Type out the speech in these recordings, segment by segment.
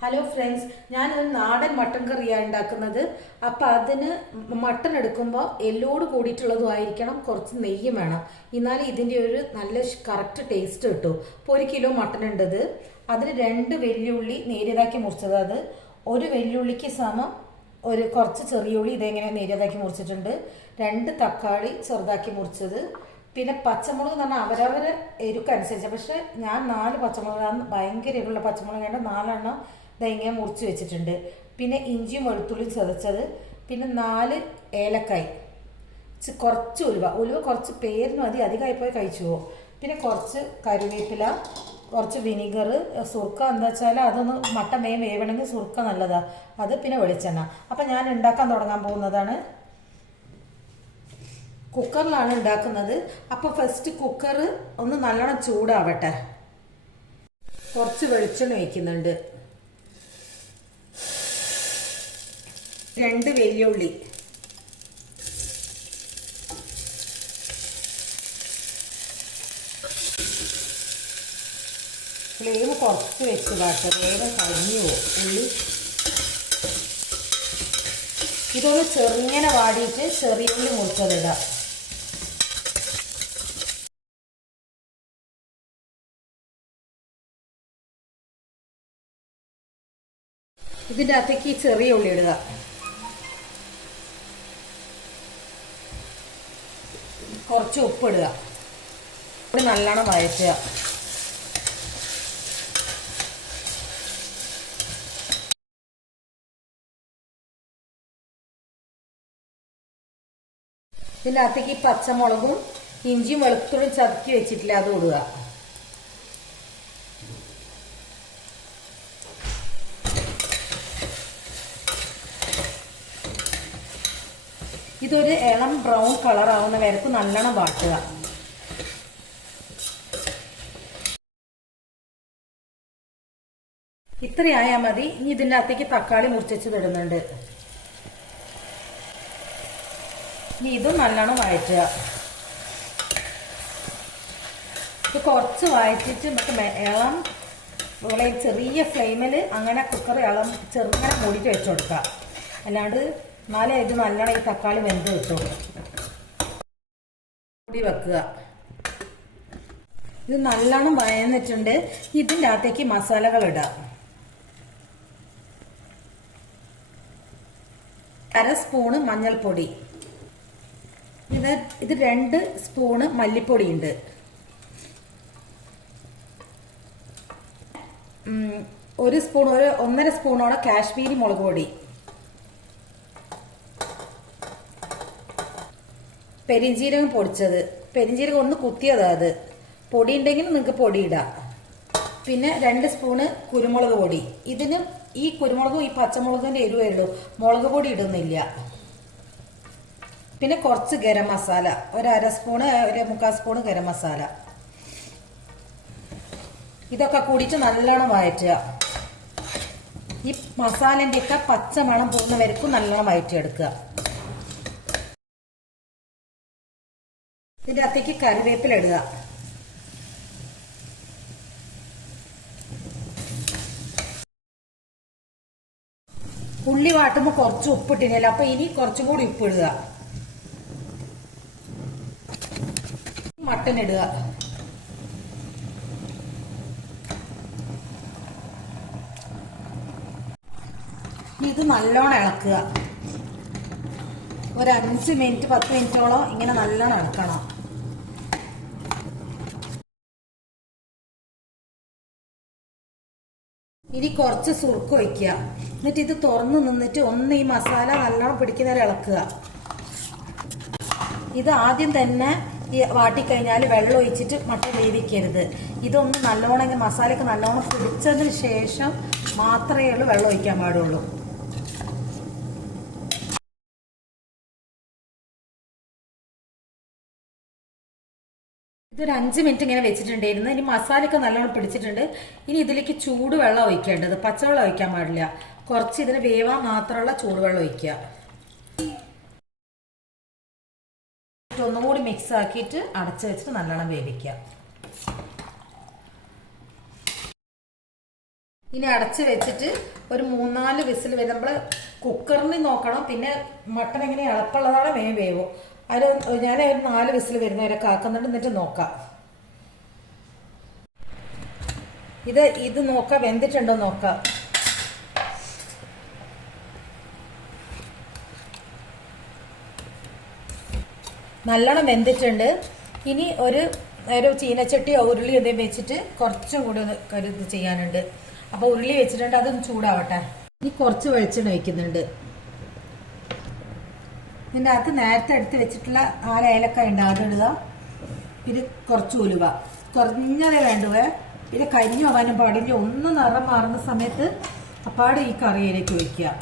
Hello friends ഞാനൊരു നാടൻ mutton കറിയാണ് ഉണ്ടാക്കുന്നത്. അപ്പം അതിന് മട്ടൺ എടുക്കുമ്പോൾ എല്ലോട് കൂടിയിട്ടുള്ളതും ആയിരിക്കണം കുറച്ച് നെയ്യും വേണം. എന്നാലേ ഇതിന്റെ ഒരു നല്ല കറക്റ്റ് ടേസ്റ്റ് കിട്ടും. ഇപ്പോൾ ഒരു കിലോ മട്ടൺ ഉണ്ടത്. അതിന് രണ്ട് വെല്ലുള്ളി നേരിയതാക്കി മുറിച്ചത് അത്. ഒരു വെല്ലുള്ളിക്ക് സമം ഒരു കുറച്ച് ചെറിയ ഉള്ളി ഇതെങ്ങനെ നേരിയതാക്കി മുറിച്ചിട്ടുണ്ട്. രണ്ട് തക്കാളി ചെറുതാക്കി മുറിച്ചത്. പിന്നെ പച്ചമുളക് എന്ന് പറഞ്ഞാൽ അവരവരെ എരുക്കനുസരിച്ച് പക്ഷേ ഞാൻ നാല് പച്ചമുളകാണ് ഭയങ്കര എരിവുള്ള പച്ചമുളക്. നാലെണ്ണം ഇതെങ്ങനെ മുറിച്ച് വെച്ചിട്ടുണ്ട്. പിന്നെ ഇഞ്ചിയും വെളുത്തുള്ളിയും ചതച്ചത്. പിന്നെ നാല് ഏലക്കായ്. കുറച്ച് ഉലുവ. ഉലുവ കുറച്ച് പേരിന് മതി. അധികമായി പോയി കഴിച്ചു പോകും പിന്നെ കുറച്ച് കറിവേപ്പില കുറച്ച് വിനീഗർ. സുർക്ക എന്താ വെച്ചാൽ അതൊന്ന് മട്ടൻ വേഗം വേവണമെങ്കിൽ സുർക്ക നല്ലതാ. അത് പിന്നെ വെളിച്ചെണ്ണ. അപ്പം ഞാൻ ഉണ്ടാക്കാൻ തുടങ്ങാൻ പോകുന്നതാണ്. കുക്കറിലാണ് ഉണ്ടാക്കുന്നത്. അപ്പോൾ ഫസ്റ്റ് കുക്കർ ഒന്ന് നല്ലോണം ചൂടാവട്ടെ. കുറച്ച് വെളിച്ചെണ്ണ വയ്ക്കുന്നുണ്ട് രണ്ട് വെല്ലുള്ളി ഫ്ലെയിം കുറച്ച് വെച്ച് പാട്ട് വേഗം കഴിഞ്ഞു പോകും ഉള്ളി. ഇതൊന്ന് ചെറുങ്ങനെ വാടിയിട്ട് ചെറിയ ഉള്ളി മുറിച്ചതിടാം. ഇതിന്റെ അകത്തേക്ക് ഈ ചെറിയ ഉള്ളി ഇടുക. കുറച്ച് ഉപ്പിടുക. ഇത് നല്ലോണം വഴറ്റുക. ഇതിന്റെ അകത്തേക്ക് ഈ പച്ചമുളകും ഇഞ്ചിയും വെളുത്തുള്ളിയും ചതുക്കി വെച്ചിട്ടില്ല അത് ഇടുക. ഇതൊരു ഇളം ബ്രൗൺ കളർ ആവുന്ന വരക്ക് നല്ലോണം വാട്ടുക. ഇത്രയായാൽ മതി. ഇനി ഇതിന്റെ അകത്തേക്ക് തക്കാളി മുറിച്ചു വിടുന്നുണ്ട്. ഇനി ഇതും നല്ലോണം വഴറ്റുക. ഇത് കുറച്ച് വഴറ്റിട്ട് നമുക്ക് ഇളം ചെറിയ ഫ്ലെയിമിൽ അങ്ങനെ കുക്കർ ഇളം ചെറുങ്ങനെ മൂടിയിട്ട് വെച്ചു കൊടുക്കുക. അല്ലാണ്ട് എന്നാലേ ഇത് നല്ലോണം ഈ തക്കാളി വെന്ത് കിട്ടും കൂടി വെക്കുക. ഇത് നല്ലോണം വയന്നിട്ടുണ്ട് ഇതിന്റെ അകത്തേക്ക് മസാലകൾ ഇടാം. അര സ്പൂണ് മഞ്ഞൾപ്പൊടി. ഇത് ഇത് രണ്ട് സ്പൂണ് മല്ലിപ്പൊടിയുണ്ട്. ഒരു സ്പൂൺ ഒരു ഒന്നര സ്പൂണോടെ കാശ്മീരി മുളക് പൊടി. പെരിഞ്ജീരകം പൊടിച്ചത്. പെരിഞ്ചീരകം ഒന്ന് കുത്തിയതാ അത്. പൊടി ഉണ്ടെങ്കിൽ നിങ്ങൾക്ക് പൊടി ഇടാം പിന്നെ രണ്ട് സ്പൂണ് കുരുമുളക് പൊടി. ഇതിന് ഈ കുരുമുളകും ഈ പച്ചമുളകും എരിവേ ഇടും മുളക് പൊടി ഇടുന്നില്ല. പിന്നെ കുറച്ച് ഗരം മസാല. ഒരു അര സ്പൂണ് ഒരു മുക്കാൽ സ്പൂണ് ഗരം മസാല. ഇതൊക്കെ കൂടിയിട്ട് നല്ലോണം വഴറ്റുക. ഈ മസാലന്റെ പച്ചമണം പോകുന്നവർക്കും നല്ലോണം വഴറ്റിയെടുക്കുക. ഇതിന്റെ അകത്തേക്ക് കറിവേപ്പില ഇടുക. ഉള്ളി വാട്ടുമ്പോൾ കുറച്ച് ഉപ്പിട്ടില്ല അപ്പൊ ഇനി കുറച്ചും കൂടി ഉപ്പിടുക. മട്ടൻ ഇടുക. ഇത് നല്ലോണം ഇളക്കുക. ഒരു അഞ്ച് മിനിറ്റ് പത്ത് മിനിറ്റോളം ഇങ്ങനെ നല്ലോണം ഇളക്കണം. ഇനി കുറച്ച് സുർക്ക് ഒഴിക്കുക. എന്നിട്ട് ഇത് തുറന്ന് നിന്നിട്ട് ഒന്ന് ഈ മസാല നല്ലോണം പിടിക്കുന്നവരെ ഇളക്കുക. ഇത് ആദ്യം തന്നെ ഈ വാട്ടിക്കഴിഞ്ഞാൽ വെള്ളം ഒഴിച്ചിട്ട് മട്ട വേവിക്കരുത്. ഇതൊന്ന് നല്ലോണം മസാലയ്ക്ക് നല്ലോണം പിടിച്ചതിന് ശേഷം മാത്രമേ ഉള്ളൂ വെള്ളം ഒഴിക്കാൻ പാടുള്ളൂ. ഇതൊരു അഞ്ച് മിനിറ്റ് ഇങ്ങനെ വെച്ചിട്ടുണ്ടായിരുന്നു. ഇനി മസാലയൊക്കെ നല്ലോണം പിടിച്ചിട്ടുണ്ട്. ഇനി ഇതിലേക്ക് ചൂടുവെള്ളം ഒഴിക്കേണ്ടത്. പച്ചവെള്ളം ഒഴിക്കാൻ പാടില്ല. കുറച്ച് ഇതിന് വേവാൻ മാത്രമുള്ള ചൂടുവെള്ളം ഒഴിക്കുക. ഒന്നുകൂടി മിക്സ് ആക്കിയിട്ട് അടച്ച് വെച്ചിട്ട് നല്ലോണം വേവിക്കുക. ഇനി അടച്ച് വെച്ചിട്ട് ഒരു മൂന്നാൽ വിസിൽ വരുമ്പോൾ കുക്കറിന് നോക്കണം. പിന്നെ മട്ടൺ എങ്ങനെ ഇളപ്പുള്ളതാണ് വേഗം വേവും. അതിന് ഞാൻ ഒരു നാല് വിസിൽ വരുന്നവരെ കാക്കുന്നുണ്ട്. എന്നിട്ട് നോക്കാം. ഇത് ഇത് നോക്കാം. വെന്തിട്ടുണ്ടോ നോക്കാം. നല്ലോണം വെന്തിട്ടുണ്ട്. ഇനി ഒരു ഒരു ചീനച്ചട്ടിയോ ഉരുളി എന്തെങ്കിലും വെച്ചിട്ട് കുറച്ചും കൂടി ഒന്ന് കരുത് ചെയ്യാനുണ്ട്. അപ്പോൾ ഉരുളി വെച്ചിട്ടുണ്ട്. അതൊന്ന് ചൂടാവട്ടെ. ഇനി കുറച്ച് വെളിച്ചെണ്ണ വയ്ക്കുന്നുണ്ട് ഇതിന്റെ അകത്ത് നേരത്തെ എടുത്ത് വെച്ചിട്ടുള്ള ആ ഏലക്ക ഉണ്ട് അതിടുക. പിന്നെ കുറച്ച് ഉലുവ. കുറഞ്ഞതേ വേണ്ടുവേ പിന്നെ കരിഞ്ഞു പോകാനും പാടില്ല. ഒന്ന് നിറം മാറുന്ന സമയത്ത് അപ്പാട് ഈ കറിയിലേക്ക് ഒഴിക്കുക.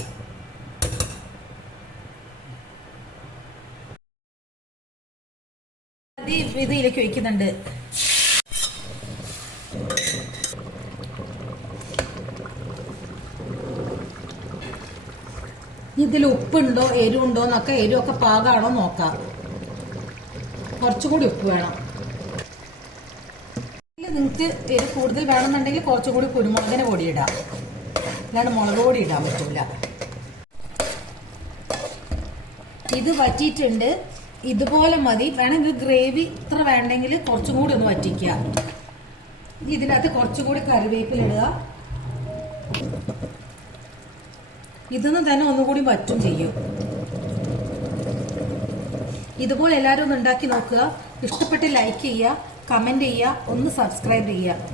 ഇത് ഇതിലേക്ക് ഒഴിക്കുന്നുണ്ട്. ഇതിൽ ഉപ്പുണ്ടോ എരിവുണ്ടോ എന്നൊക്കെ എരിവൊക്കെ പാകമാണോ നോക്കാം. കുറച്ചുകൂടി ഉപ്പ് വേണം. നിങ്ങൾക്ക് എരി കൂടുതൽ വേണമെന്നുണ്ടെങ്കിൽ കുറച്ചുകൂടി കുരുമുളകിന് പൊടി ഇടാം. അല്ലാണ്ട് മുളക് പൊടി ഇടാൻ പറ്റില്ല ഇത് വറ്റിയിട്ടുണ്ട്. ഇതുപോലെ മതി. വേണമെങ്കിൽ ഗ്രേവി ഇത്ര വേണ്ടെങ്കിൽ കുറച്ചും കൂടി ഒന്ന് വറ്റിക്കുക. ഇതിനകത്ത് കുറച്ചുകൂടി കറിവേപ്പിലിടുക ഇതൊന്നും തന്നെ ഒന്നുകൂടി പറ്റും ചെയ്യും. ഇതുപോലെ എല്ലാവരും ഒന്ന് ഉണ്ടാക്കി നോക്കുക. ഇഷ്ടപ്പെട്ട് ലൈക്ക് ചെയ്യുക കമന്റ് ചെയ്യുക ഒന്ന് സബ്സ്ക്രൈബ് ചെയ്യുക.